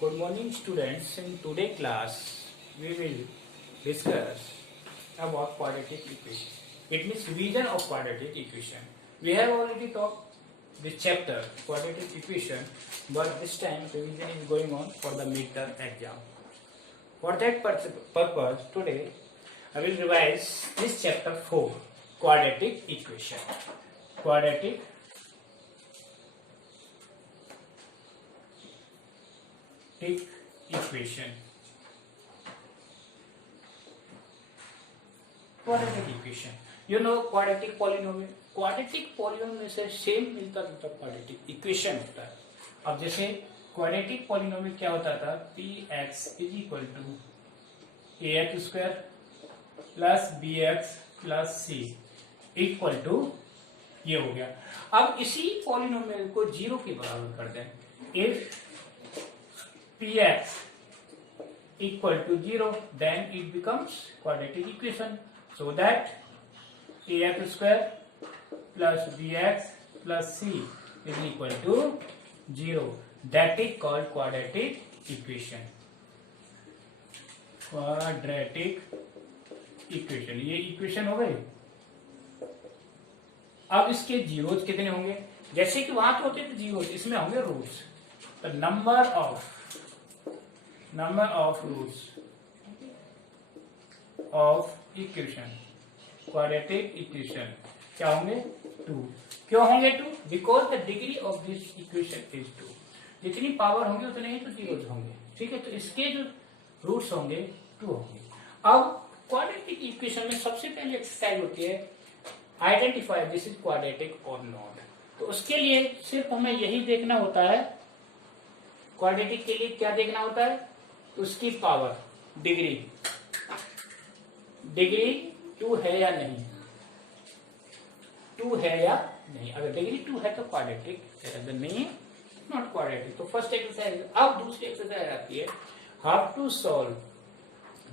Good morning, students. In today's class, we will discuss about quadratic equation. It means revision of quadratic equation. We have already talked this chapter, quadratic equation, but this time revision is going on for the midterm exam. For that purpose, today I will revise this chapter 4, quadratic equation. Quadratic equation. Quadratic equation. You know quadratic polynomial. Quadratic polynomial से same मिलता जुलता quadratic equation होता है. अब जैसे quadratic polynomial क्या होता था, p x is equal to a x square plus b x plus c equal to ये हो गया. अब इसी पॉलिनोमियल को जीरो के बराबर कर दें. If P x equal to 0, then it becomes quadratic equation. So that ax square plus bx plus c is equal to 0. That is called quadratic equation. Quadratic equation. ये equation हो गई. अब इसके जीरोज कितने होंगे? जैसे कि वहां तो होते थे जीरोज, इसमें होंगे रूट्स. तो number of roots of equation, quadratic equation क्या होंगे? 2. क्यों होंगे 2? Because the degree of this equation is 2. जितनी पावर होंगे उतने ही तो जीरोज होंगे. ठीक है, तो इसके जो रूट्स होंगे 2 होंगे. अब क्वाड्रेटिक इक्वेशन में सबसे पहले एक्सरसाइज होती है आइडेंटिफाई दिस इज क्वाड्रेटिक और नॉट. तो उसके लिए सिर्फ हमें यही देखना होता है, क्वाड्रेटिक के लिए क्या देखना होता है, उसकी पावर डिग्री 2 है या नहीं, 2 है या नहीं. अगर डिग्री 2 है तो क्वाड्रेटिक, अगर नहीं नॉट क्वाड्रेटिक. तो फर्स्ट एक्सरसाइज. अब दूसरी एक्सरसाइज आती है how to solve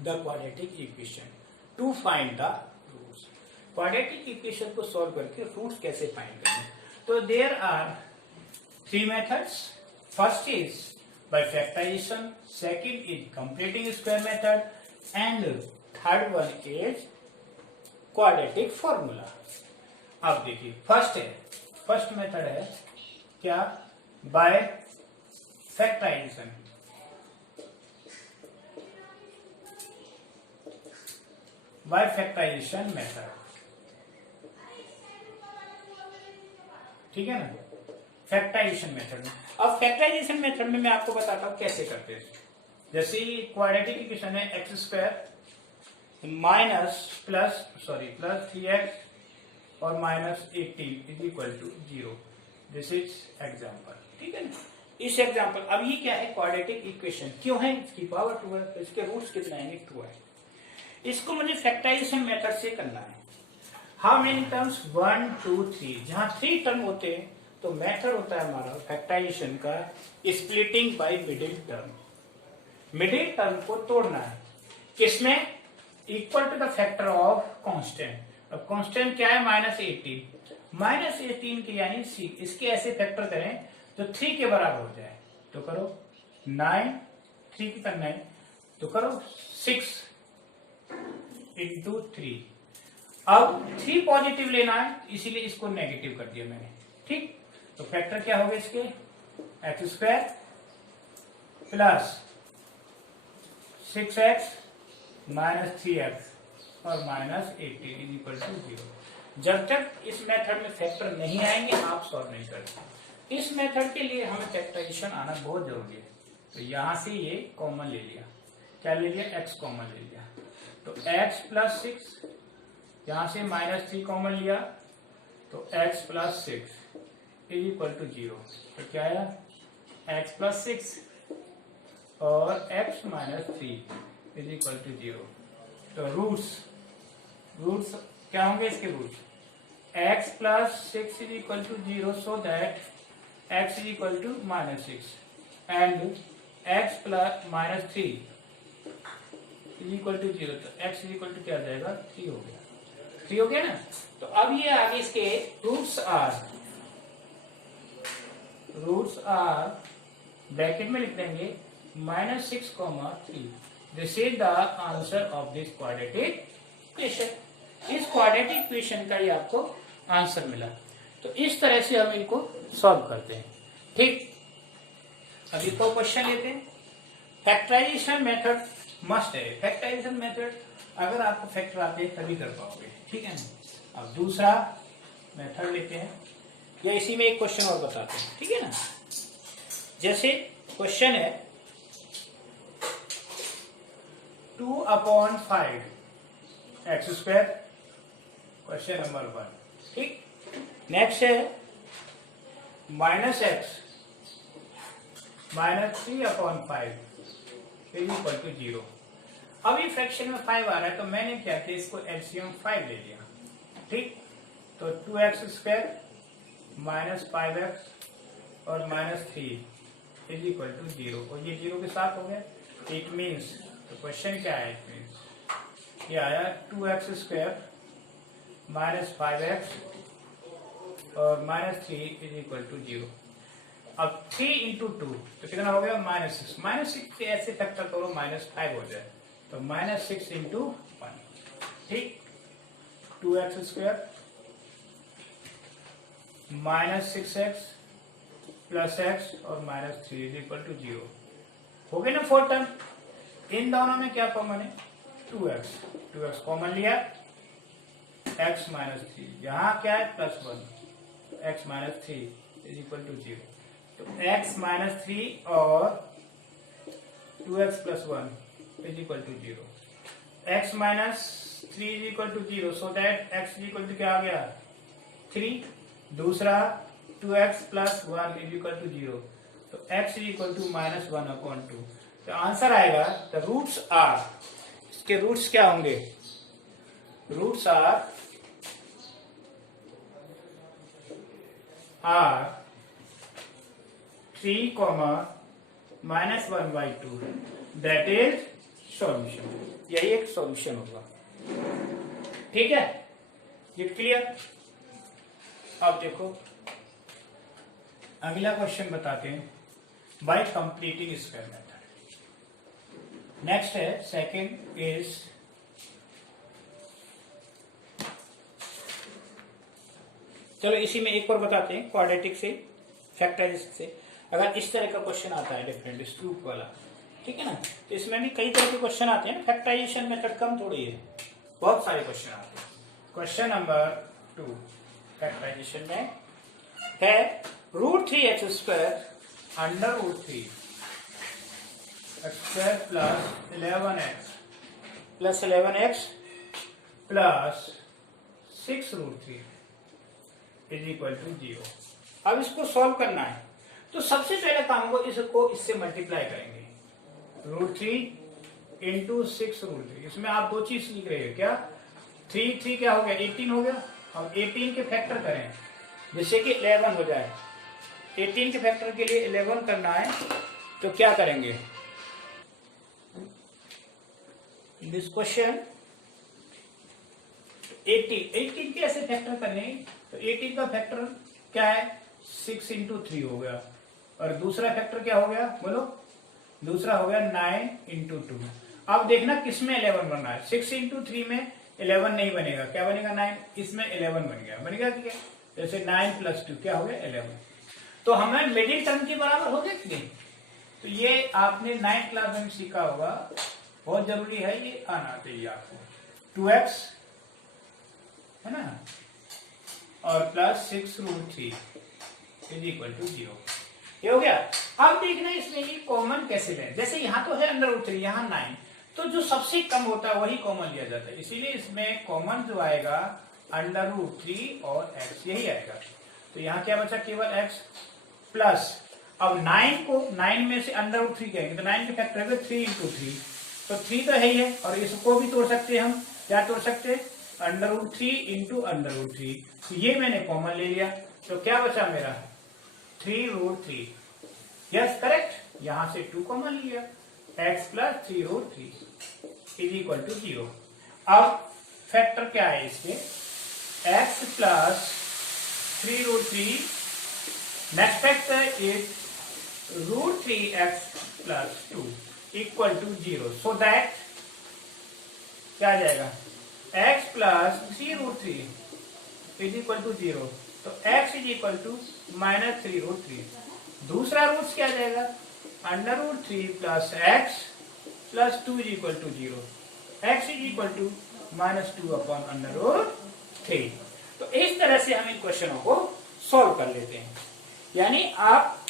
the quadratic equation to find the roots. Quadratic equation को सॉल्व करके रूट्स कैसे फाइंड करें. तो there are 3 methods. First is by factorization, second is completing square method, and third one is quadratic formula. अब देखिए first method है क्या, by factorization. by factorization method. ठीक है ना, फैक्टराइजेशन मेथड में. अब फैक्टराइजेशन मेथड में मैं आपको बताता हूं कैसे करते हैं. जैसे क्वाड्रेटिक इक्वेशन है x square minus plus 3x और minus 18 is equal to 0. This is example. ठीक है ना, इस एग्जाम्पल. अब ये क्या है, क्वाड्रेटिक इक्वेशन. क्यों है, इसकी पावर 2 है, तो इसके रूट्स कितने आएंगे, 2 है. इसको मुझे फैक्टराइजेशन मेथड से करना है. How many terms, 1 2 3. जहां 3 टर्म होते हैं तो मेथड होता है हमारा फैक्टराइजेशन का splitting by middle term. Middle term को तोड़ना है किसमें, equal to the factor of constant. अब कांस्टेंट क्या है, -18 की यानी सी. इसके ऐसे फैक्टर करें जो 3 के बराबर हो जाए. तो करो 9, 3 की करना है तो करो 6 × 3. अब 3 पॉजिटिव लेना है, इसीलिए इसको नेगेटिव कर दिया मैंने. ठीक, तो फैक्टर क्या होगा इसके, x square plus 6x minus 3x और माइनस 18 इज इक्वल टू 0. जब तक इस मेथड में फैक्टर नहीं आएंगे आप सॉल्व नहीं करते. इस मेथड के लिए हमें फैक्टराइजेशन आना बहुत जरूरी है. तो यहां से ये कॉमन ले लिया, क्या ले लिया, x कॉमन ले लिया. तो x प्लस 6, यहां से -3 कॉमन लिया तो x plus 6 is equal to 0. तो क्या आया, x प्लस 6 और x minus 3 is equal to 0. तो रूट्स क्या होंगे इसके roots, x plus 6 is equal to 0, so that x is equal to -6 and x plus -3 is equal to 0. तो x is equal to क्या आ जाएगा, 3 हो गया. 3 हो गया ना. तो अब ये आगे इसके रूट्स आर ब्रैकेट में लिख देंगे -6, 3। This is the answer of this quadratic equation. इस क्वाड्रेटिक इक्वेशन का ही आपको आंसर मिला। तो इस तरह से हम इनको सॉल्व करते हैं। ठीक, अभी तो क्वेश्चन लेते हैं। फैक्टराइजेशन मेथड मस्ट है। फैक्टराइजेशन मेथड अगर आपको फैक्टर आते हैं तभी कर पाओगे, ठीक है ना। अब दूसरा मेथड लेते हैं, या इसी में एक क्वेश्चन और बताते हैं, ठीक है ना। जैसे क्वेश्चन है 2/5 x², क्वेश्चन नंबर 1। ठीक, नेक्स्ट है -x -3/5 = 0। अभी फ्रैक्शन में 5 आ रहा है, तो मैंने क्या किया, इसको एलसीएम 5 ले लिया। ठीक, तो 2x² -5x और -3 = 0, और ये 0 के साथ हो गया। इट मीन्स, तो क्वेश्चन क्या है, इट मीन्स ये आया 2x² -5x और -3 = 0। अब 3 × 2 तो कितना हो गया, -6। -6 से ऐसे फैक्टर करो -5 हो जाए, तो -6 × 1। ठीक, 2x² -6x + x और -3 = 0 हो गए ना 4 टर्म। इन दोनों में क्या कॉमन है, 2x कॉमन लिया, x -3, यहाँ क्या है +1, x -3 = 0। तो x -3 और 2x + 1 = 0। x -3 = 0, so that x क्या आ गया, 3। दूसरा 2x + 1 = 0, तो x -1/2। तो आंसर आएगा, द रूट्स आर, इसके रूट्स क्या होंगे, roots are 3, -1/2, that is solution. यही एक सॉल्यूशन होगा। ठीक है, ये क्लियर। अब देखो अगला क्वेश्चन बताते हैं, bye completing square method. Next है सेकंड इज चलो इसी में एक और बताते हैं, क्वाड्रेटिक से फैक्टराइजेशन से। अगर इस तरह का क्वेश्चन आता है डिफरेंट स्क्रूप वाला, ठीक है ना, तो इसमें भी कई तरह के क्वेश्चन आते हैं। फैक्टराइजेशन मेथड कम थोड़ी है, बहुत सारे क्वेश्चन आते हैं। क्वेश्चन नंबर 2 फैक्टराइजेशन में है √3x² √3 x² + 11x + 11x + 6√3 = 0। अब इसको सॉल्व करना है, तो सबसे पहले काम को इसको इससे मल्टीप्लाई करेंगे, √3 × 6√3। इसमें आप दो चीज लिख रहे हो, क्या 3 क्या हो गया, 18 हो गया। अब 18 के फैक्टर करें जिससे कि 11 हो जाए। 18 के फैक्टर के लिए 11 करना है, तो क्या करेंगे, दिस क्वेश्चन 18 के ऐसे फैक्टर करने, तो 18 का फैक्टर क्या है, 6 × 3 हो गया, और दूसरा फैक्टर क्या हो गया, बोलो, दूसरा हो गया 9 × 2। अब देखना किसमें 11 बनना है, 6 × 3 में 11 नहीं बनेगा, क्या बनेगा 9, इसमें 11 बन गया क्या, जैसे 9 + 2 क्या हो गया 11। तो हमें मिडिल टर्म के बराबर हो गए कि नहीं। तो ये आपने 9th क्लास में सीखा होगा, बहुत जरूरी है, ये आना चाहिए आपको। 2x है ना, और +6√3 = 0। ये हो गया। अब देखना इसमें ये कॉमन कैसे लें, जैसे यहाँ तो है √3, यहाँ 9, तो जो सबसे कम होता है वही कॉमन लिया जाता है, इसीलिए इसमें कॉमन जो आएगा √3 और x, यही आएगा। तो यहाँ क्या बचा, केवल x प्लस, अब 9 को 9 में से √3 कहेंगे, तो 9 के फैक्टर है 3 × 3, तो 3 तो है ही है, और इसको भी तोड़ सकते हैं हम, क्या तोड़ सकते हैं, √3 × √3, तो ये मैंने कॉमन ले लिया, तो क्या बचा मेरा 3√3। यस करेक्ट, यहां से 2 कॉमन लिया, x + 3√3 = 0। अब फैक्टर क्या है इसके, x + 3√3, next factor is √3x plus 2 equal to 0, so that क्या आ जाएगा x plus 3√3 is equal to 0, तो x is equal to minus 3√3। दूसरा रूट क्या आ जाएगा √3 plus x plus 2 is equal to 0, x is equal to minus 2 upon √3। तो इस तरह से हम इन क्वेश्चनों को सॉल्व कर लेते हैं। यानी आप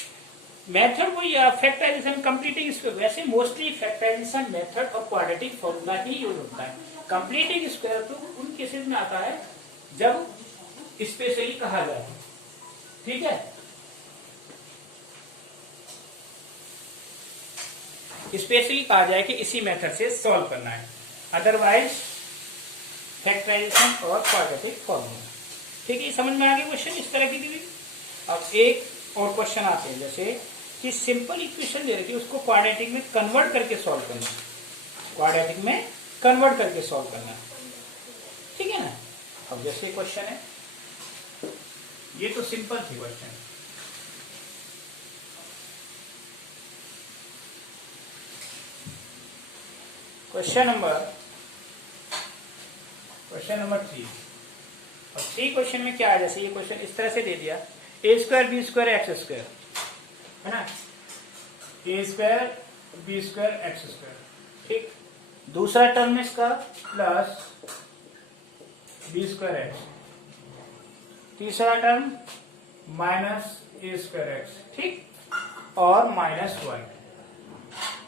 मेथड को या फैक्टराइजेशन कंप्लीटिंग स्क्वायर, वैसे मोस्टली फैक्टराइजेशन मेथड और क्वाड्रेटिक फॉर्मूला ही यूज होता है। कंप्लीटिंग स्क्वायर तो उन केसेस में आता है जब स्पेशली कहा जाए, ठीक है। स्पेशली कहा जाए कि इसी मेथड से सॉल्व करना है, अदरवाइज फैक्टराइजेशन और क्वाड्रेटिक फॉर्मूला। ठीक है, समझ में आ गया क्वेश्चन इस तरह की भी। अब एक और क्वेश्चन आते हैं, जैसे कि सिंपल इक्वेशन दे रखी है उसको क्वाड्रेटिक में कन्वर्ट करके सॉल्व करना, क्वाड्रेटिक में कन्वर्ट करके सॉल्व करना, ठीक है ना। अब जैसे क्वेश्चन है, ये तो सिंपल थी क्वेश्चन। Question number 3। और 3 क्वेश्चन में क्या है, जैसे ये क्वेश्चन इस तरह से दे दिया a square b square x square, है ना, a square b square x square, ठीक। दूसरा टर्म इसका प्लस बी स्क्वायर एक्स, तीसरा term minus a square x, ठीक, और -1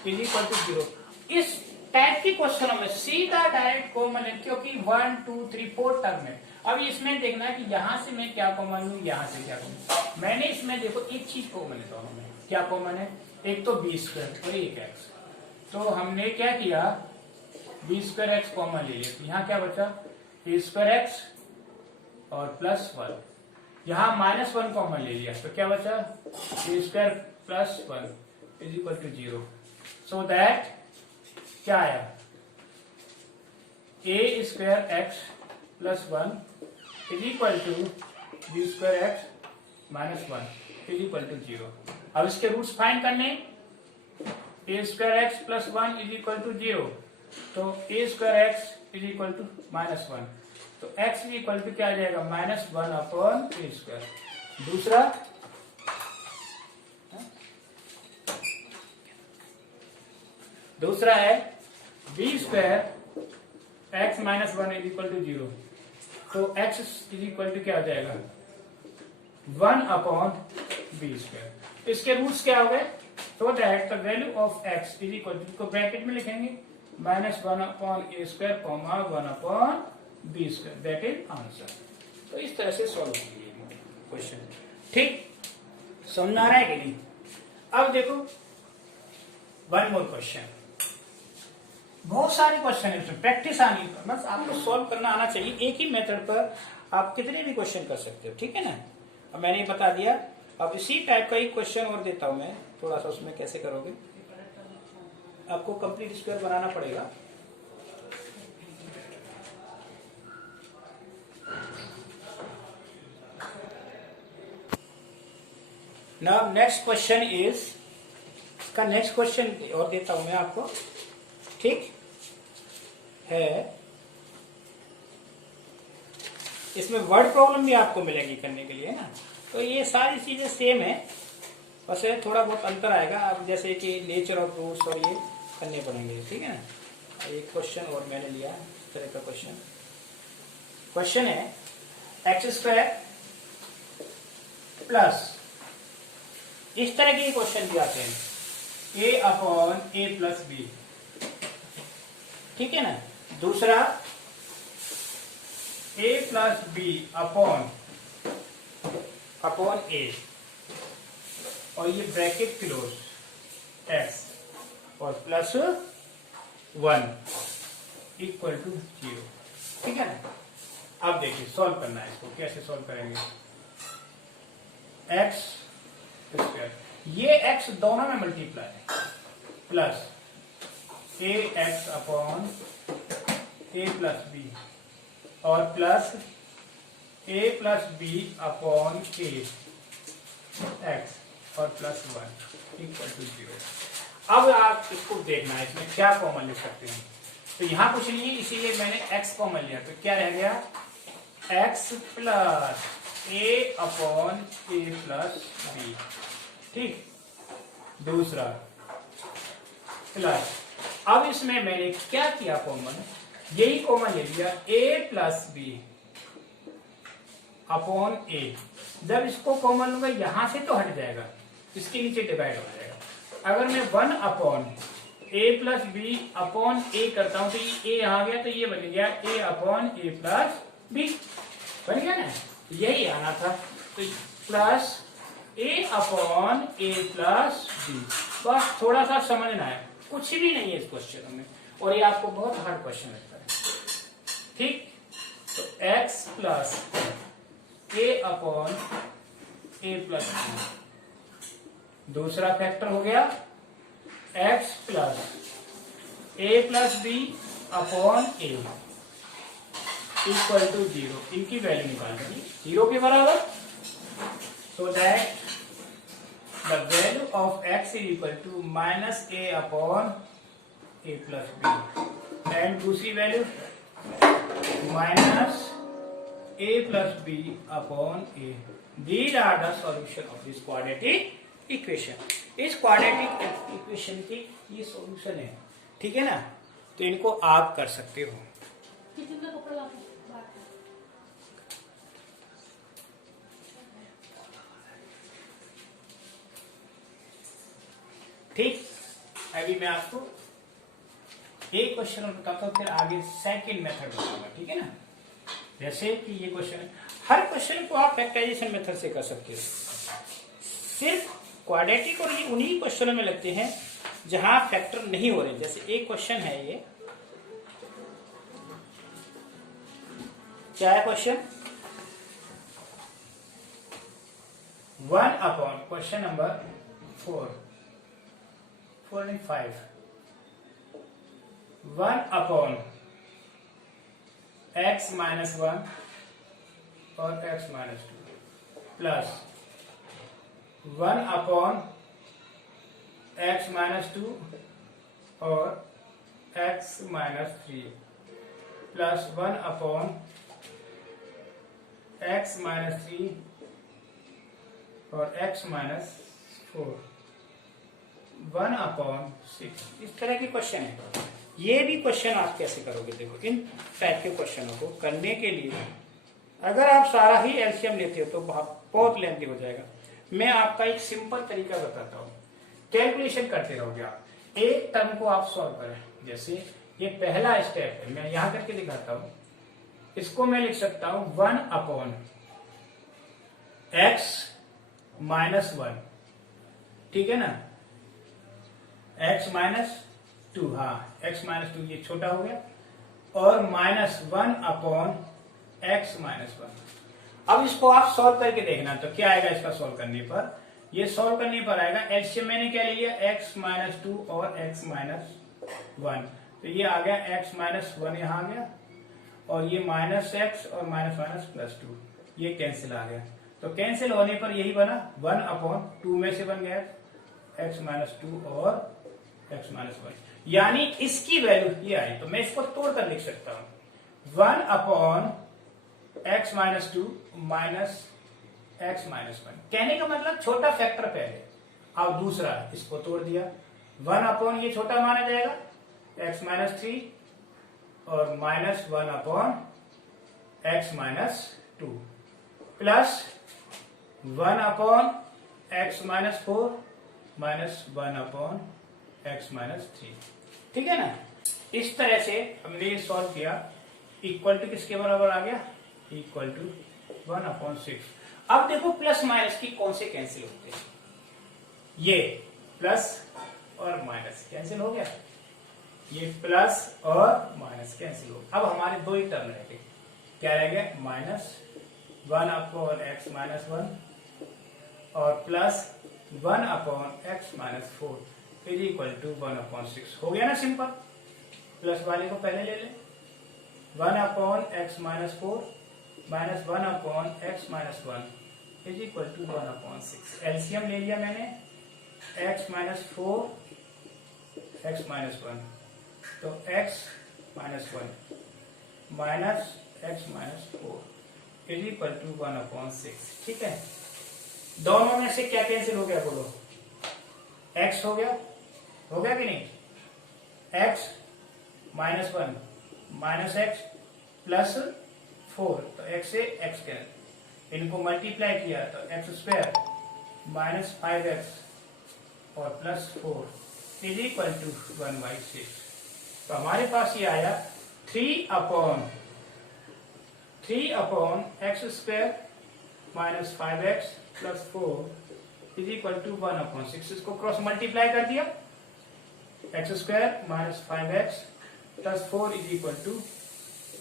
इज इक्वल टू 0। इस टाइप की क्वेश्चनों में सीधा डायरेक्ट कॉमन है, क्योंकि 1 2 3 4 टर्म है। अब इसमें देखना है कि यहां से मैं क्या कॉमन लूं, यहां से क्या कॉमन। मैंने इसमें देखो एक चीज कॉमन है दोनों में, क्या कॉमन है, एक तो बी स्क्वायर और एक एक्स। तो हमने क्या किया, बी स्क्वायर एक्स कॉमन ले लिया, तो यहाँ क्या बचा ए स्क्वायर एक्स और प्लस 1। यहाँ -1 कॉमन ले लिया, तो क्या बचा A square plus 1 is equal to 0। So that क्या आया, A square X plus 1 is equal to B square x -1 is equal to 0। अब इसके रूट्स फाइंड करने, A square X plus 1 is equal to 0, तो A square X is equal to -1, तो x is equal to क्या आ जाएगा -1 upon a square. दूसरा है b square x -1 is equal to 0, तो x इज इक्वल टू क्या आ जाएगा 1 अपॉन बी स्क्वायर। इसके रूट्स क्या हो गए, तो that the value of x is equal to, को ब्रैकेट में लिखेंगे -1 upon a square comma 1 upon b square, that is answer. तो इस तरह से सॉल्व कीजिए क्वेश्चन, ठीक, समझ आ रहा है कि नहीं। अब देखो वन मोर क्वेश्चन, बहुत सारे क्वेश्चन है, प्रैक्टिस आनी, बस आपको सॉल्व करना आना चाहिए। एक ही मेथड पर आप कितने भी क्वेश्चन कर सकते हो, ठीक है ना। अब मैंने बता दिया, अब इसी टाइप का एक क्वेश्चन और देता हूं मैं, थोड़ा सा उसमें कैसे करोगे, आपको कंप्लीट स्क्वायर बनाना पड़ेगा। नाउ नेक्स्ट क्वेश्चन इज, इसका नेक्स्ट क्वेश्चन और देता हूं मैं आपको, ठीक है। इसमें वर्ड प्रॉब्लम भी आपको मिलेगी करने के लिए ना, तो ये सारी चीजें सेम है, बस थोड़ा बहुत अंतर आएगा। अब जैसे कि नेचर ऑफ रूट्स और ये करने पड़ेंगे, ठीक है ना। एक क्वेश्चन और मैंने लिया इस तरह का क्वेश्चन है एक्स स्क्वायर प्लस, इस तरह के क्वेश्चन भी आते हैं, a upon a plus b, ठीक है ना। दूसरा a plus B upon a, और ये ब्रैकेट क्लोज s और प्लस 1 इक्वल टू 0, ठीक है ना। अब देखिए सॉल्व करना है इसको, कैसे सॉल्व करेंगे, x स्क्वायर, ये x दोनों में मल्टीप्लाई है, plus A x upon a plus B, और प्लस ए प्लस बी अपॉन ए एक्स और प्लस 1 इक्वल टू 0। अब आप इसको देखना है इसमें क्या कॉमन ले सकते हैं। तो यहाँ कुछ नहीं है इसीलिए मैंने x कॉमन लिया, तो क्या रह गया x plus a upon a plus b. ठीक, दूसरा प्लस, अब इसमें मैंने क्या किया कॉमन, यही कॉमन ले लिया a plus B upon a। जब इसको कॉमन लूंगा यहां से तो हट जाएगा, इसके नीचे डिवाइड हो जाएगा। अगर मैं 1 upon a plus B upon a करता हूं तो ये a आ गया, तो ये बन गया a upon a plus b, बन गया ना, यही आना था। तो plus a upon a plus b, बस थोड़ा सा समझना है, कुछ भी नहीं है इस क्वेश्चन में, और ये आपको बहुत हार्ड क्वेश्चन लगता है। ठीक, तो x plus a upon a plus B, दूसरा फैक्टर हो गया x plus a plus B upon a equal to 0। इनकी वैल्यू निकाल देंगे 0 के बराबर, so that the value of x is equal to minus a upon a plus B, and दूसरी वैल्यू minus a plus b upon a। These are the solution of this quadratic equation। इस quadratic equation की ये solution है, ठीक है ना, तो इनको आप कर सकते हो। ठीक, अभी मैं आपको एक क्वेश्चन बताता हूँ, फिर आगे सेकंड मेथड बताऊंगा, ठीक है ना। जैसे कि ये क्वेश्चन है, हर क्वेश्चन को आप फैक्टराइजेशन मेथड से कर सकते हो, सिर्फ क्वाड्रेटिक और ये उन्हीं क्वेश्चनों में लगते हैं जहां फैक्टर नहीं हो रहे। जैसे एक क्वेश्चन है ये, क्या है question, 1 upon question number 4 and 5, 1 upon x minus 1 और x minus 2 plus 1 upon x minus 2 और x minus 3 plus 1 upon x minus 3 और x माइनस 4, 1 अपॉन 6। इस तरह के क्वेश्चन है। ये भी क्वेश्चन आप कैसे करोगे, देखो इन टाइप के क्वेश्चनों को करने के लिए अगर आप सारा ही एलसीएम लेते हो तो बहुत लेंथी हो जाएगा। मैं आपका एक सिंपल तरीका बताता हूँ, कैलकुलेशन करते रहोगे आप, एक टर्म को आप सॉल्व करें। जैसे ये पहला स्टेप है, मैं यहां करके दिखाता हूं, इसको मैं लिख सकता हूं 1 अपॉन x माइनस 1, ठीक है ना, x माइनस 2, हाँ x माइनस 2 ये छोटा हो गया, और माइनस 1 अपॉन x माइनस 1। अब इसको आप सॉल्व करके देखना, तो क्या आएगा इसका सॉल्व करने पर, ये सॉल्व करने पर आएगा एलसीएम मैंने क्या ले लिया, x माइनस 2 और x माइनस 1, तो ये आ गया x माइनस 1 यहाँ आ गया, और ये माइनस x और माइनस माइनस प्लस 2, ये कैंसिल आ गया। तो कैंसिल होने पर यही बना 1 अपॉन 2 में से बन गया x माइनस 2 और x माइनस 1, यानी इसकी वैल्यू ये आई। तो मैं इसको तोड़कर लिख सकता हूं 1 upon x minus 2 minus x minus 1। कहने का मतलब छोटा फैक्टर पहले, अब दूसरा इसको तोड़ दिया, 1 अपॉन ये छोटा माना जाएगा x माइनस 3 और minus 1 upon x minus 2 plus 1 upon x minus 4 minus 1 upon x minus 3, ठीक है ना। इस तरह से हमने ये सॉल्व किया, इक्वल टू किसके बराबर आ गया, इक्वल टू 1 अपॉन 6। अब देखो प्लस माइनस की कौन से कैंसिल होते हैं, ये प्लस और माइनस कैंसिल हो गया, ये प्लस और माइनस कैंसिल हो गया। अब हमारे दो ही टर्म रह गए, क्या रह गया, माइनस 1 अपॉन x माइनस 1 और plus 1 upon x minus 4 is equal to 1 upon 6। हो गया ना सिंपल, प्लस वाले को पहले ले लें, 1 upon x minus 4 minus 1 upon x minus 1 is equal to 1 upon 6। LCM ले लिया मैंने, x माइनस 4 x माइनस 1, तो x minus 1 minus x minus 4 is equal to 1/6। ठीक है, दोनों में से क्या कैंसिल हो गया बोलो? x हो गया कि नहीं? x minus 1 minus x plus 4, तो x से x कैंसिल, इनको मल्टीप्लाई किया तो x स्क्वायर माइनस 5x और प्लस 4 इज इक्वल टू 1/6। तो हमारे पास ये आया 3 upon x square minus 5x plus 4 is equal to 1/6। इसको क्रॉस मल्टीप्लाई कर दिया, x square minus 5x plus 4 is equal to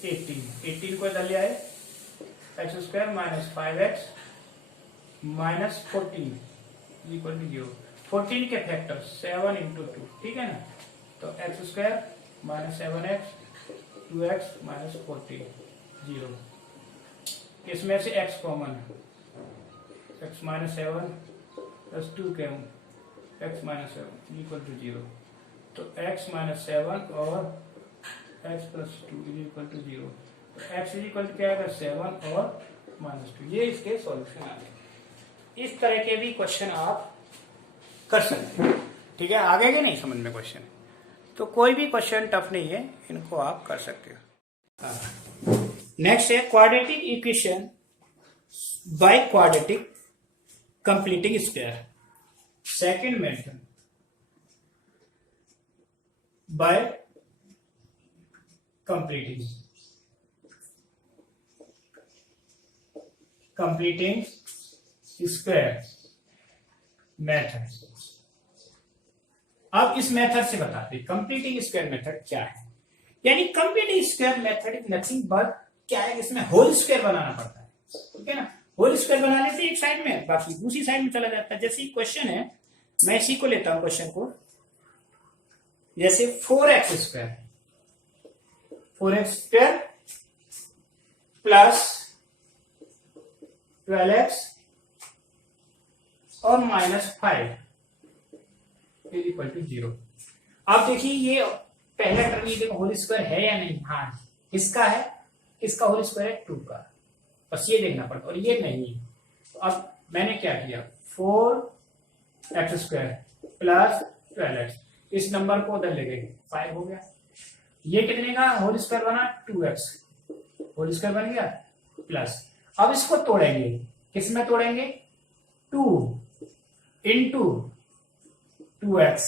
18 को इधर ले आए, x square minus 5x minus 14 is equal to 0। 14 के फैक्टर 7 इंटू 2, ठीक है ना, तो x square minus 7x 2x minus 14 0। इसमें से x कॉमन है, x माइनस 7 प्लस 2 के x माइनस 7 इक्वल टू 0, तो x माइनस 7 और x plus 2 is equal to 0, तो x इज इक्वल टू क्या आएगा 7 और माइनस 2। ये इसके सॉल्यूशन आ गए। इस तरह के भी क्वेश्चन आप कर सकते हैं। ठीक है, आगे के नहीं समझ में क्वेश्चन, तो कोई भी क्वेश्चन टफ नहीं है, इनको आप कर सकते हो। नेक्स्ट है quadratic equation by quadratic completing square. Second method by completing square method. अब इस मेथड से बताते हैं कंप्लीटिंग स्क्वायर मेथड क्या है। यानी completing square method is nothing but क्या है, इसमें होल स्क्वायर बनाना पड़ता है। ठीक है ना, होल स्क्वायर बनाने से एक साइड में बाकी दूसरी साइड में चला जाता है। जैसे क्वेश्चन है, मैं इसी को लेता हूं क्वेश्चन को, जैसे 4x स्क्वायर प्लस 12x और माइनस 5 इज इक्वल टू 0। अब देखिए ये पहला टर्म ये होल स्क्वायर है या नहीं। हाँ, किसका है, किसका होल स्क्वायर है 2 का, बस ये देखना पड़ता, और ये नहीं है। तो अब मैंने क्या किया, 4x स्क्वायर प्लस 12x, इस नंबर को उधर ले गए, 5 हो गया। ये कितने का होल स्क्वायर बना, 2x होल स्क्वायर बन गया प्लस। अब इसको तोड़ेंगे, किस में तोड़ेंगे, 2 इंटू 2x।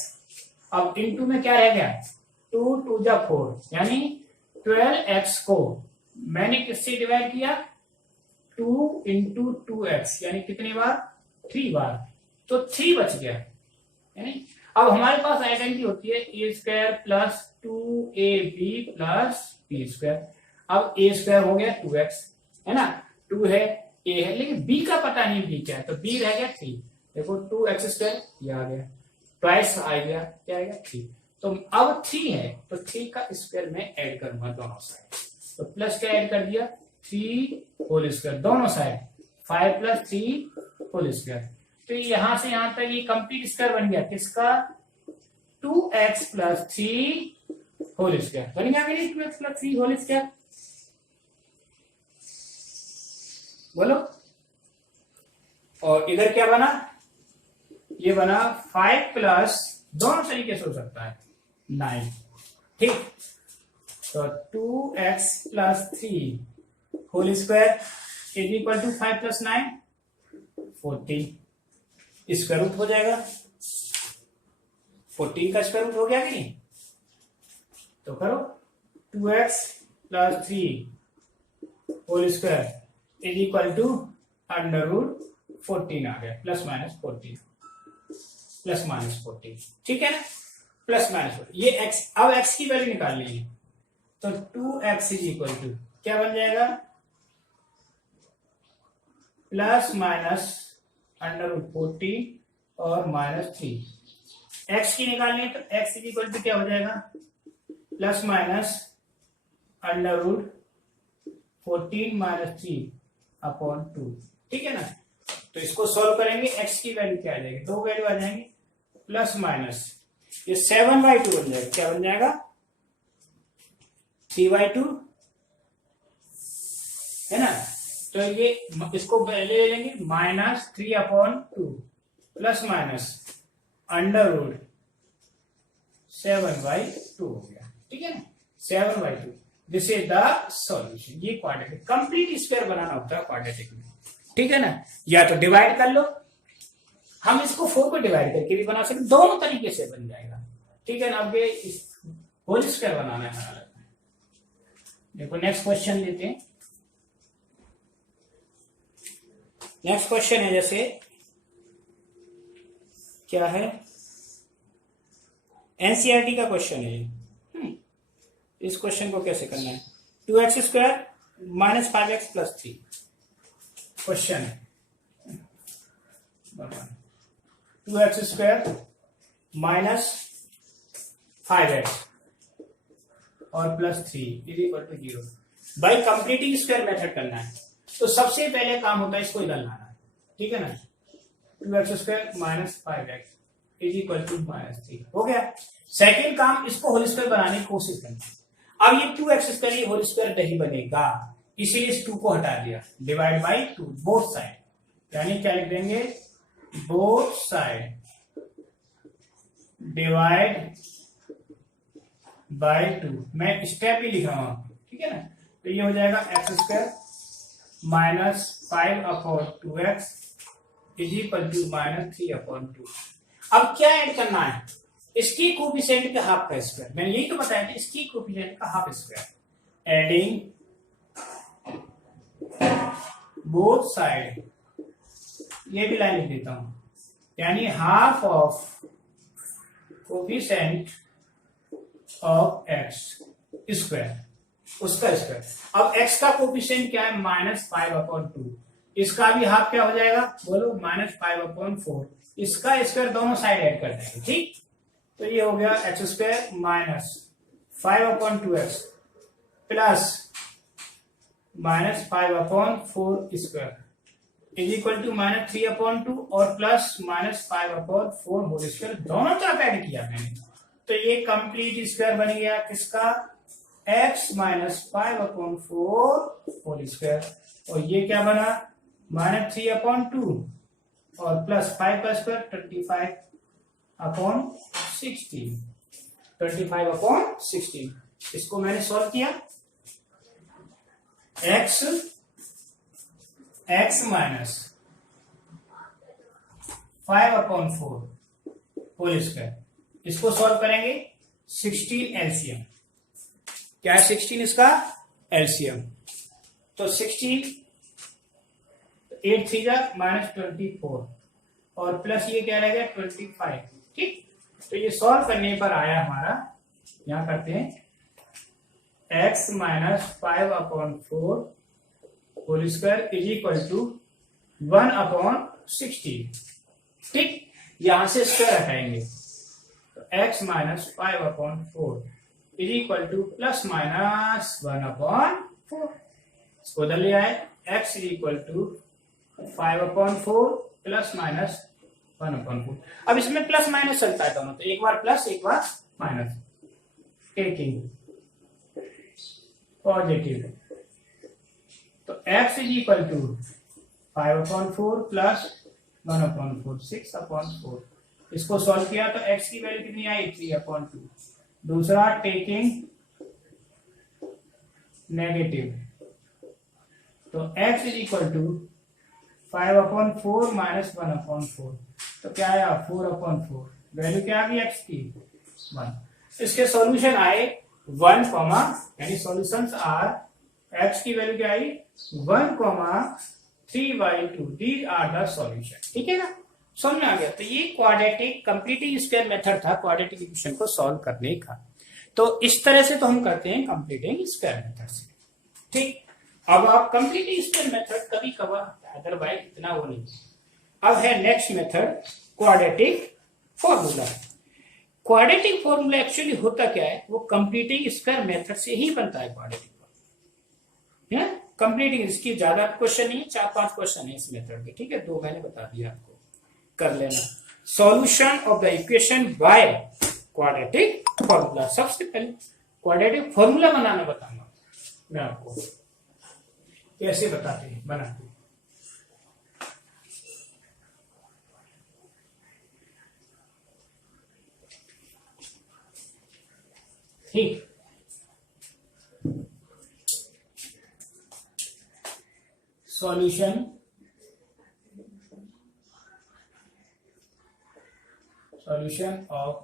अब इंटू में क्या रह गया, 2 2 जा 4, यानी 12x को मैंने किससे डिवाइड किया, 2 इंटू 2x, यानी कितनी बार, 3 बार, तो 3 बच गया। यानी अब हमारे पास आइडेंटिटी होती है A square plus 2ab plus B square. अब ए स्क्वायर हो गया 2x, है ना, 2 है, a है, लेकिन b का पता नहीं b क्या है, तो b रह गया 3। देखो 2x स्क्वायर ये आ गया, ट्वाइस आ गया, क्या आएगा 3। तो अब 3 है, तो 3 का स्क्वायर में ऐड करूंगा दोनों साइड, तो प्लस क्या ऐड कर दिया, 3 होल स्क्वायर दोनों साइड, 5 प्लस 3 होल स्क्वायर। तो यहां से यहां तक ये कंप्लीट स्क्वायर बन गया, किसका, 2x प्लस 3 होल स्क्वायर बन गया मेरी, 2x प्लस 3 होल स्क्वायर। बोलो, और इधर क्या बना, ये बना 5 प्लस, दोनों तरीके से हो सकता है, 9। ठीक, तो 2x plus 3 whole square is equal to 5 plus 9 14, square root हो जाएगा, 14 का स्क्वायर रूट हो गया कि नहीं। तो करो 2x plus 3 whole square is equal to under root 14 आ गया, प्लस माइनस 14, प्लस माइनस 14, ठीक है ना, प्लस माइनस 14। ये x, अब x की वैल्यू निकालनी है, तो 2x इज इक्वल टू क्या बन जाएगा, प्लस माइनस अंडर रूट 14 और माइनस 3। x की निकालनी है, तो x इज इक्वल टू क्या हो जाएगा, plus minus under root 14 minus 3 upon 2, ठीक है ना। तो इसको सॉल्व करेंगे, x की वैल्यू क्या आ जाएगी, 2 वैल्यू आ जाएंगे, प्लस माइनस ये 7/2 बन जाएगा। क्या बन जाएगा? 3/2 है ना। तो ये इसको ले लेंगे -3/2 प्लस माइनस √ 7/2 हो गया। ठीक है ना, 7/2। This is the solution. ये क्वाड्रेटिक कंप्लीट स्क्वायर बनाना होता है क्वाड्रेटिक में। ठीक है ना, या तो डिवाइड कर लो, हम इसको 4 को डिवाइड करके भी बना सकते, दोनों तरीके से बन जाएगा। ठीक है ना। अब ये होल स्क्वायर बनाना है हमारा। देखो नेक्स्ट क्वेश्चन लेते हैं। नेक्स्ट क्वेश्चन है जैसे क्या है, एनसीईआरटी का क्वेश्चन है ये। इस क्वेश्चन को कैसे करना है? 2x² - 5x + 3 क्वेश्चन है। 2x² - 5x और +3 = 0। बाई कंप्लीटिंग स्क्वायर मेथड करना है। तो सबसे पहले काम होता है इसको इधर लाना है। ठीक है ना, 2x² - 5x = -3 हो गया। सेकेंड काम, इसको होल स्क्वायर बनाने की कोशिश करना है। अब ये 2x² ये होल स्क्वायर नहीं बनेगा, इसीलिए इस 2 को हटा दिया। डिवाइड बाई 2 बोथ साइड, यानी क्या लिख देंगे? Both side divide by 2। मैं स्टेप ही लिख रहा हूं, ठीक है ना। तो ये हो जाएगा x² - 5/2x = -3/2। अब क्या ऐड करना है? इसकी कोफिशिएंट का हाफ का स्क्वायर। मैंने यही तो बताया था, इसकी कोफिशिएंट का half square. Adding both side, ये भी लाइन लिख देता हूं, यानी half of coefficient of x², उसका स्क्वायर। अब x का कोफिशिएंट क्या है? -5/2। इसका भी हाफ क्या हो जाएगा? बोलो, -5/4। इसका स्क्वायर दोनों साइड ऐड कर देंगे। ठीक, तो ये हो गया x² - 5/2x प्लस -5/4² = -3/2 और प्लस -5/4 होल स्क्वायर दोनों तरफ ऐड किया मैंने। तो ये कंप्लीट स्क्वायर बन गया किसका? x - 5/4 whole square. और ये क्या बना? -3/2 और प्लस 5 का स्क्वायर 25/16। इसको मैंने सॉल्व किया। x - 5/4 होल स्क्वायर, इसको सॉल्व करेंगे। 16 एलसीएम, क्या है 16 इसका एलसीएम? तो 16 8 3 -24 और प्लस ये क्या रहेगा 25। ठीक, तो ये सॉल्व करने पर आया हमारा, यहां करते हैं x - 5/4 होल स्क्वायर = 1/16। ठीक, यहां से स्क्वायर हटाएंगे तो x - 5/4 = ±1/4। इसको उधर ले आए, x = 5/4 ±1/4। अब इसमें प्लस माइनस चलता है दोनों, तो एक बार प्लस एक बार माइनस। टेकिंग पॉजिटिव, तो x = 5/4 प्लस 1/4 6/4। इसको सॉल्व किया तो x की वैल्यू कितनी आई? 3/2। दूसरा टेकिंग नेगेटिव, तो x = 5/4 - 1/4, तो क्या आया 4/4। वैल्यू क्या आ गई x की? 1। इसके सॉल्यूशन आए 1, यानी सॉल्यूशंस आर, x की वैल्यू क्या आई? 1, 3/2। These are the solution. ठीक है ना, समझ में आ गया। तो ये क्वाड्रेटिक कंप्लीटिंग स्क्वायर मेथड था क्वाड्रेटिक इक्वेशन को सॉल्व करने का। तो इस तरह से तो हम करते हैं कंप्लीटिंग स्क्वायर मेथड से। ठीक, अब आप कंप्लीटिंग स्क्वायर मेथड कभी कभार, अदरवाइज इतना वो नहीं। अब है next method quadratic formula. Quadratic formula actually होता क्या है? वो कंप्लीटिंग स्क्वायर मेथड से ही बनता है क्वाड्रेटिक फॉर्मूला। कंप्लीटिंग, इसकी ज्यादा क्वेश्चन नहीं है, 4-5 क्वेश्चन है इस मेथड के। ठीक है, 2 मैंने बता दिया, आपको कर लेना। Solution of the equation by quadratic formula. सबसे पहले क्वाड्रेटिक फॉर्मूला बनाना बताऊंगा मैं आपको, कैसे बताते हैं बनाते हैं। ठीक, solution of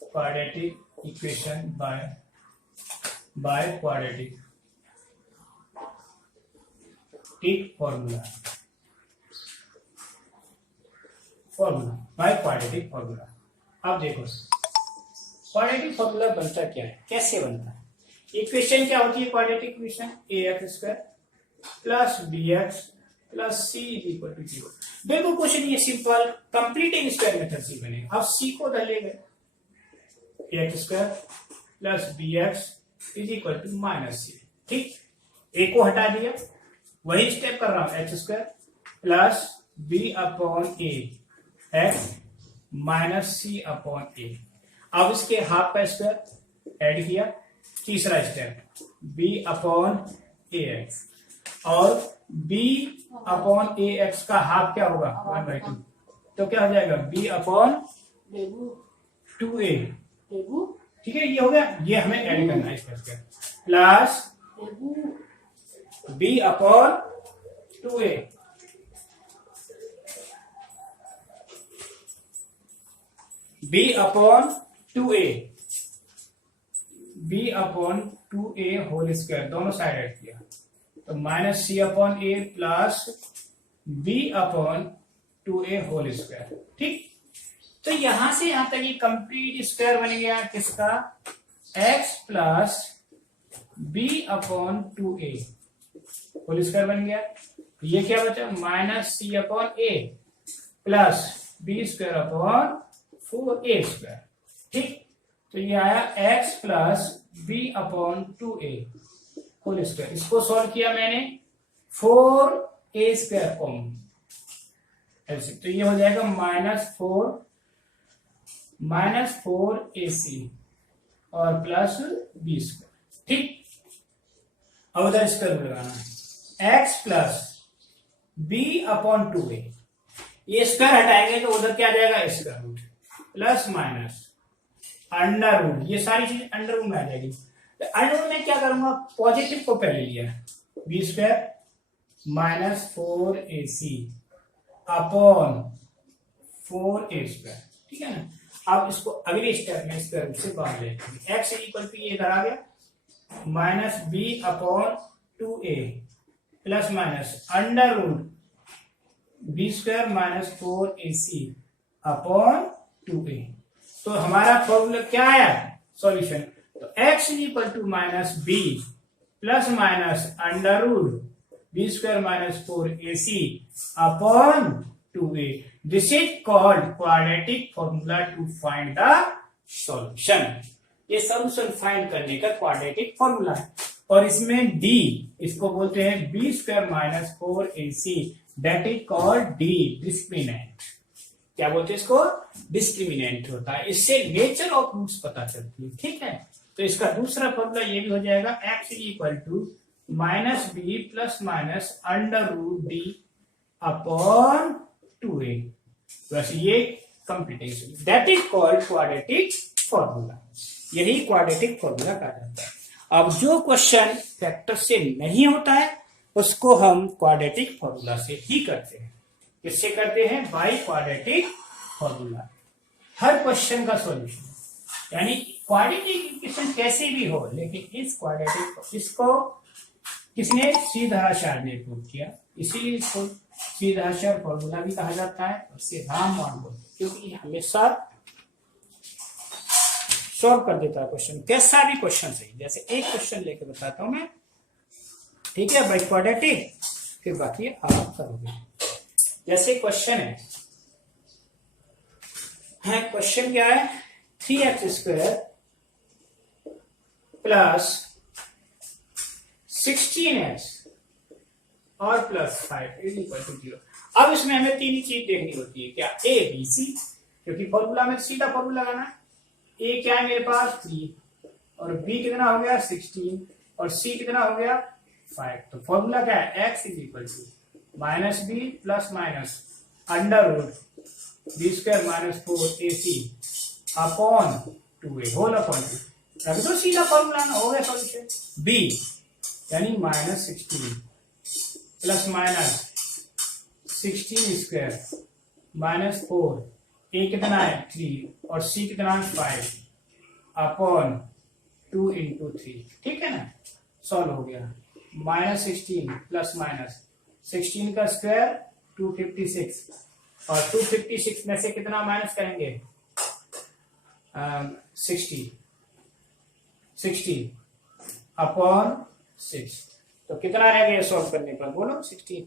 quadratic equation by quadratic formula by quadratic formula। अब देखो क्वाड्रेटिक फॉर्मूला बनता क्या है, कैसे बनता है। इक्वेशन क्या होती है quadratic equation, ax² plus bx plus c equal to 0। बिल्कुल क्वेश्चन ये सिंपल कंप्लीटिंग स्क्वायर मेथड से बनेगा। अब c को उधर ले गए, ax² plus bx equal to -c। ठीक, a को हटा दिया, वही स्टेप कर रहा हूं, h² plus b upon a x minus c upon a। अब इसके हाफ का स्क्वायर ऐड किया, तीसरा स्टेप b अपॉन ए एक्स, और b अपॉन ए एक्स का हाफ क्या होगा 1/2, तो क्या हो जाएगा b अपॉन 2a। ठीक है, ये हो गया, ये हमें ऐड करना है इसका square, plus b upon 2a b upon 2a whole square, दोनों साइड ऐड किया, तो minus c upon a plus b upon 2a whole square. ठीक, तो यहां से यहां तक ये कंप्लीट स्क्वायर बन गया किसका, x plus b upon 2a whole square बन गया। ये क्या बचा, minus c upon a plus b square upon 4a square. ठीक, तो ये आया x plus b upon 2a whole square. इसको सॉल्व किया मैंने, 4a स्क्वायर ओम, तो ये हो जाएगा -4ac और प्लस b स्क्वायर। ठीक, अब उधर स्क्वायर लगाना है, x plus b upon 2a, ये स्क्वायर हटाएंगे तो उधर क्या आ जाएगा, square root plus minus under root, ये सारी चीज अंडर रूट में आ जाएगी। तो अंडर रूट में क्या करूंगा, पॉजिटिव को पहले लिया, b square minus 4ac upon 4a square. ठीक है ना, अब इसको अगले स्टेप में स्क्वायर रूट से बाहर ले, एक्स इक्वल टू ये इधर आ गया, minus b upon 2a plus minus under root b square minus 4ac upon 2a। तो हमारा फॉर्मूला क्या आया, सॉल्यूशन, तो x equal to minus b plus minus under root b square minus 4ac upon 2a। This is called quadratic formula to find the solution. ये solution find करने का quadratic formula है, और इसमें d इसको बोलते हैं b square minus 4ac, that is called d discriminant. क्या बोलते हैं इसको, डिस्क्रिमिनेंट होता है, इससे नेचर ऑफ रूट्स पता चलती है। ठीक है, तो इसका दूसरा फॉर्मूला ये भी हो जाएगा, x equal to minus b plus minus under root d upon 2a, बस ये completion, that is called quadratic formula. यही क्वाड्रेटिक फॉर्मूला कहा जाता है। अब जो क्वेश्चन फैक्टर से नहीं होता है उसको हम क्वाड्रेटिक फॉर्मूला से ही करते हैं। किससे करते हैं, by quadratic formula. Her question का सॉल्यूशन, यानी क्वाड्रेटिक इक्वेशन कैसे भी हो, लेकिन इस क्वाड्रेटिक, इसको किसने, श्रीधराचार्य ने प्रूव किया, इसीलिए इसको श्रीधराचार्य फॉर्मूला भी कहा जाता है, उससे रामबाण बोलते हैं, क्योंकि हमेशा सॉल्व कर देता है क्वेश्चन, कैसा भी क्वेश्चन सही। जैसे एक क्वेश्चन लेके बताता हूं मैं, ठीक है, बाय क्वाड्रेटिक, फिर बाकी आप करोगे। जैसे क्वेश्चन है, क्वेश्चन क्या है, 3x स्क्वायर प्लस 16x और प्लस 5 इज इक्वल टू 0। अब इसमें हमें तीन ही चीज देखनी होती है, क्या, a b c, क्योंकि फॉर्मूला में सीधा फॉर्मूला लगाना है, ए क्या है मेरे पास 3 और बी कितना हो गया 16 और सी कितना हो गया 5। तो फॉर्मूला क्या है x is equal to minus b plus minus under root b square minus 4ac upon 2a whole upon 2 रख दो सीधा फॉर्मूला ना, हो गया सॉल्यूशन। बी यानी minus 16 plus minus 16 square minus 4 a कितना है 3 और सी कितना है 5 अपॉन 2 इंटू 3, ठीक है ना। सॉल्व हो गया। माइनस 16 प्लस माइनस 16 का स्क्वायर 256 और 256 में से कितना माइनस करेंगे 60 अपॉन 6, तो कितना रह गया सॉल्व करने पर बोलो 16,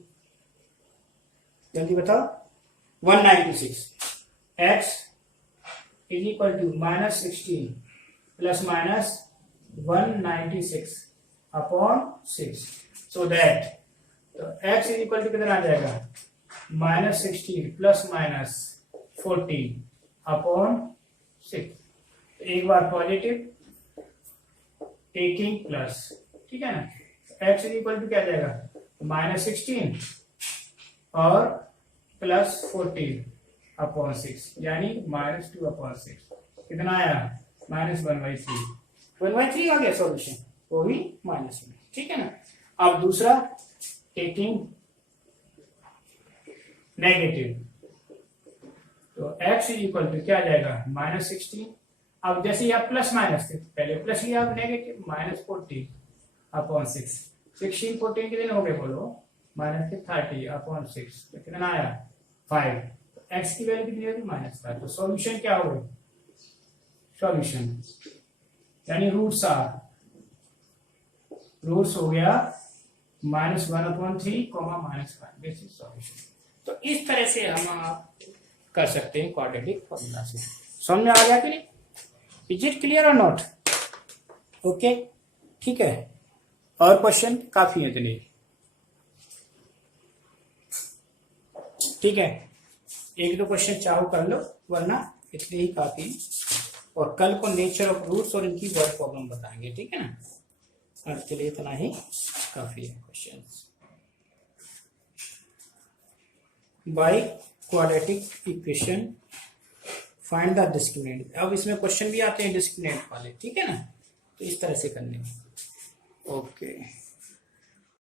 जल्दी बताओ 196। x is equal to minus 16 plus minus 196 upon 6, so that तो x इज इक्वल टू कितना आ जाएगा माइनस 16 प्लस माइनस 14 अपॉन 6। एक बार पॉजिटिव टेकिंग प्लस, ठीक है ना। x इज इक्वल टू क्या जाएगा माइनस 16 और प्लस 14 अपॉन 6 यानी माइनस 2 अपॉन 6, कितना आया माइनस 1/3 आ गया सॉल्यूशन, वो भी माइनस में, ठीक है ना। अब दूसरा टेकिंग नेगेटिव, तो x इज इक्वल टू क्या आ जाएगा माइनस 16। अब जैसे यहाँ प्लस माइनस थे पहले प्लस लिया, अब नेगेटिव माइनस 40 अपॉन 6, 16 14 कितने हो गए बोलो माइनस 30 अपॉन 6, तो कितना आया 5। x की वैल्यू कितनी होगी माइनस 5, तो सॉल्यूशन क्या हो गया सॉल्यूशन यानी रूट्स हो गया minus 1/3 comma minus 5, this is solution. तो इस तरह से हम आप कर सकते हैं क्वाड्रेटिक फॉर्मूला से। समझ में आ गया कि नहीं? इज इट क्लियर और नॉट? ओके, ठीक है। और क्वेश्चन काफी है इतने, ठीक है। एक दो क्वेश्चन चाहो कर लो, वरना इतने ही काफी। और कल को नेचर ऑफ रूट्स और इनकी वर्ड प्रॉब्लम बताएंगे, ठीक है ना। आज के लिए इतना ही काफी है questions. By quadratic equation find the discriminant. अब इसमें क्वेश्चन भी आते हैं डिस्क्रिमिनेंट वाले, ठीक है ना। तो इस तरह से करने, ओके।